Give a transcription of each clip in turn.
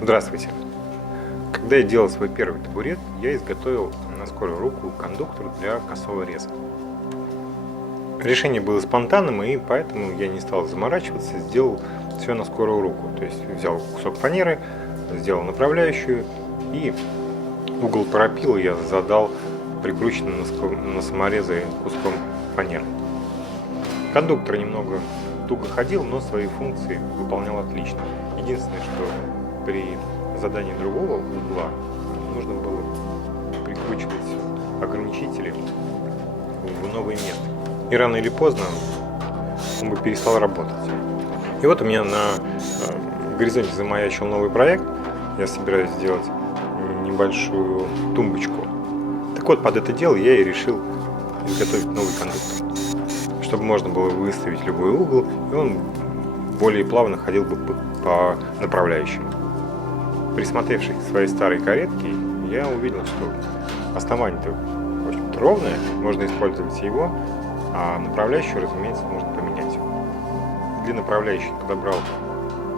Здравствуйте! Когда я делал свой первый табурет, я изготовил на скорую руку кондуктор для косого реза. Решение было спонтанным, и поэтому я не стал заморачиваться, сделал все на скорую руку. То есть взял кусок фанеры, сделал направляющую, и угол пропила я задал прикрученным на саморезы куском фанеры. Кондуктор немного туго ходил, но свои функции выполнял отлично. Единственное, что при задании другого угла нужно было прикручивать ограничители в новое место. И рано или поздно он бы перестал работать. И вот у меня на горизонте замаячил новый проект. Я собираюсь сделать небольшую тумбочку. Так вот, под это дело я и решил изготовить новый кондуктор, чтобы можно было выставить любой угол, и он более плавно ходил бы по направляющим. Присмотревшись к своей старой каретке, я увидел, что основание-то очень ровное, можно использовать его, а направляющую, разумеется, можно поменять. Для направляющей подобрал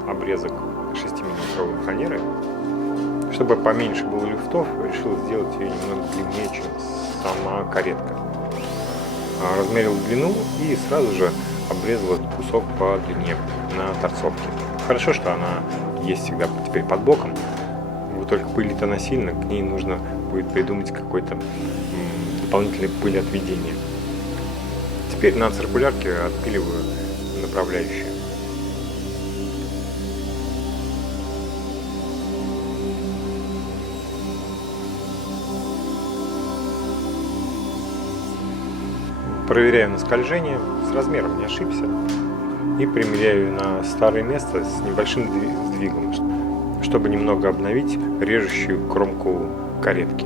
обрезок 6-мм фанеры. Чтобы поменьше было люфтов, решил сделать ее немного длиннее, чем сама каретка. Размерил длину и сразу же обрезал этот кусок по длине на торцовке. Хорошо, что она есть всегда теперь под боком. Вот только пылит она сильно, к ней нужно будет придумать какое-то дополнительное пылеотведение. Теперь на циркулярке отпиливаю направляющую. Проверяю на скольжение, с размером не ошибся, и примеряю на старое место с небольшим сдвигом, чтобы немного обновить режущую кромку каретки.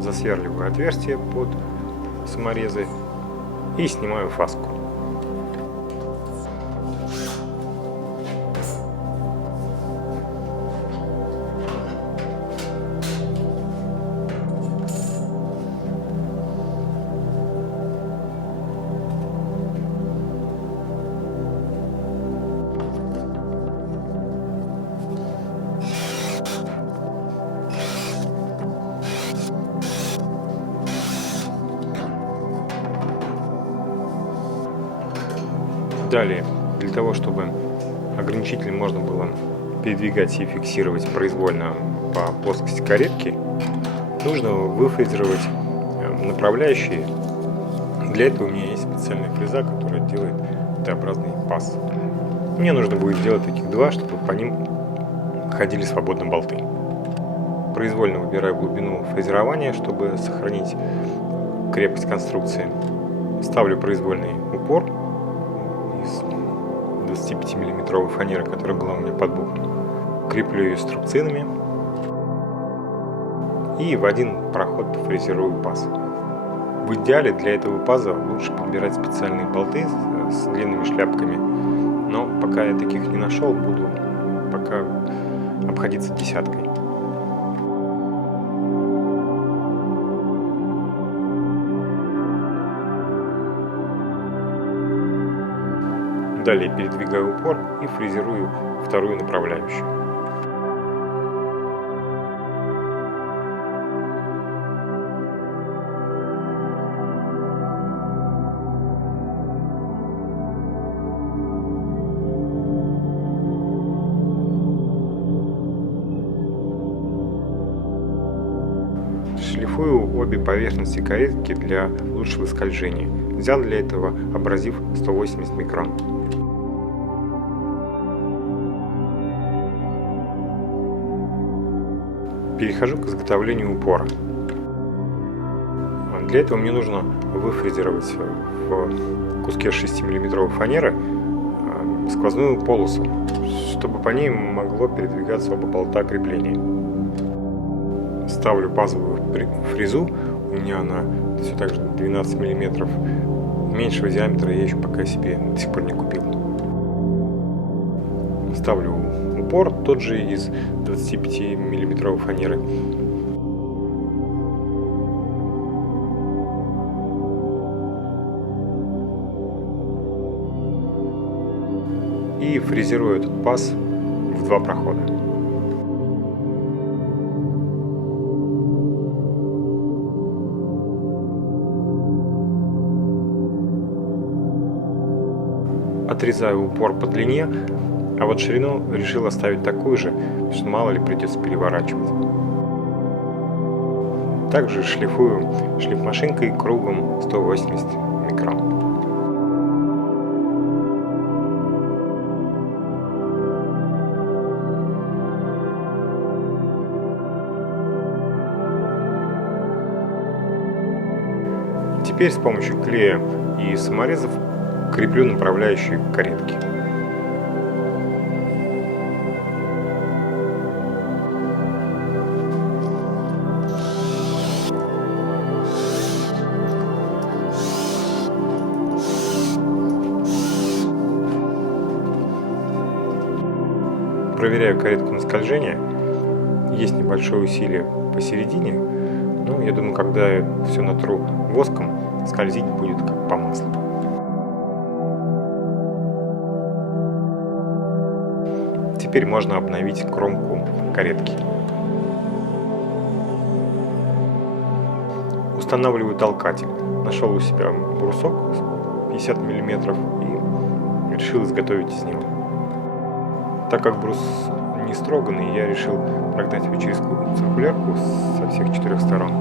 Засверливаю отверстие под саморезы и снимаю фаску. Далее, для того, чтобы ограничитель можно было передвигать и фиксировать произвольно по плоскости каретки, нужно выфрезеровать направляющие. Для этого у меня есть специальная фреза, которая делает Т-образный паз. Мне нужно будет сделать таких два, чтобы по ним ходили свободно болты. Произвольно выбираю глубину фрезерования, чтобы сохранить крепость конструкции. Ставлю произвольный упор из 25-мм фанеры, которая была у меня под боком. Креплю ее струбцинами и в один проход фрезерую паз. В идеале для этого паза лучше подбирать специальные болты с длинными шляпками, но пока я таких не нашел, буду пока обходиться десяткой. Далее передвигаю упор и фрезерую вторую направляющую. Шлифую обе поверхности каретки для лучшего скольжения. Взял для этого абразив 180 микрон. Перехожу к изготовлению упора. Для этого мне нужно выфрезеровать в куске 6-мм фанеры сквозную полосу, чтобы по ней могло передвигаться оба болта крепления. Ставлю базовую фрезу, у меня она все так же 12 мм. Меньшего диаметра я еще пока себе до сих пор не купил. Ставлю упор, тот же из 25-мм фанеры. И фрезерую этот паз в 2 прохода. Отрезаю упор по длине, а вот ширину решил оставить такую же, что мало ли придется переворачивать. Также шлифую шлифмашинкой кругом 180 микрон. Теперь с помощью клея и саморезов креплю направляющие каретки. Проверяю каретку на скольжение. Есть небольшое усилие посередине, но я думаю, когда я все натру воском, скользить будет как по маслу. Теперь можно обновить кромку каретки. Устанавливаю толкатель. Нашел у себя брусок 50 мм и решил изготовить из него. Так как брус не строганный, я решил прогнать его через циркулярку со всех 4 сторон.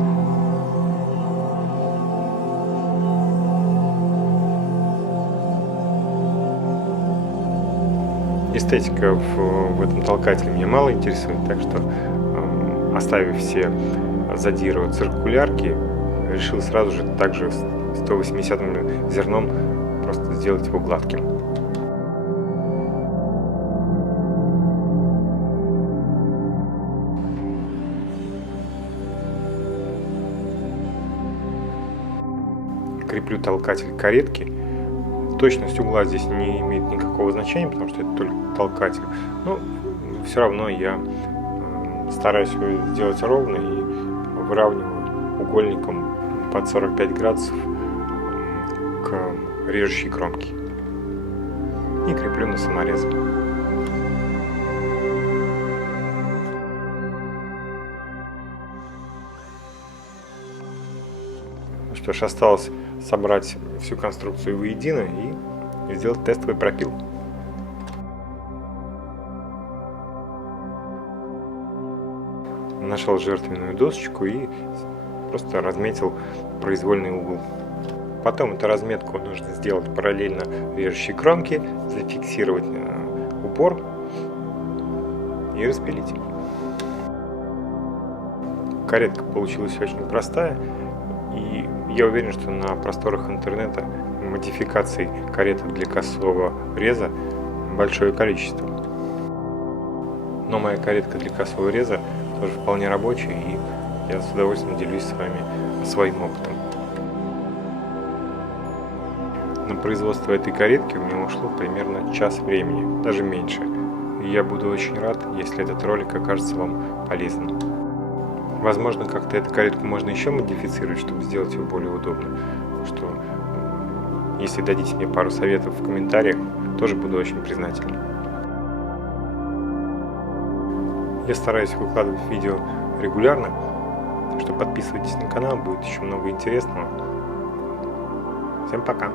Эстетика в этом толкателе меня мало интересует, так что, оставив все задиры от циркулярки, решил сразу же также 180-м зерном просто сделать его гладким. Креплю толкатель каретки. Точность угла здесь не имеет никакого значения, потому что это только толкатель. Но все равно я стараюсь его сделать ровно и выравниваю угольником под 45 градусов к режущей кромке. И креплю на саморезы. Что ж, осталось собрать всю конструкцию воедино и сделать тестовый пропил. Нашел жертвенную досочку и просто разметил произвольный угол. Потом эту разметку нужно сделать параллельно режущей кромке, зафиксировать упор и распилить. Каретка получилась очень простая. И я уверен, что на просторах интернета модификаций кареток для косого реза большое количество. Но моя каретка для косого реза тоже вполне рабочая, и я с удовольствием делюсь с вами своим опытом. На производство этой каретки у меня ушло примерно час времени, даже меньше. И я буду очень рад, если этот ролик окажется вам полезным. Возможно, как-то эту каретку можно еще модифицировать, чтобы сделать ее более удобной. Что, если дадите мне пару советов в комментариях, тоже буду очень признателен. Я стараюсь выкладывать видео регулярно, так что подписывайтесь на канал, будет еще много интересного. Всем пока!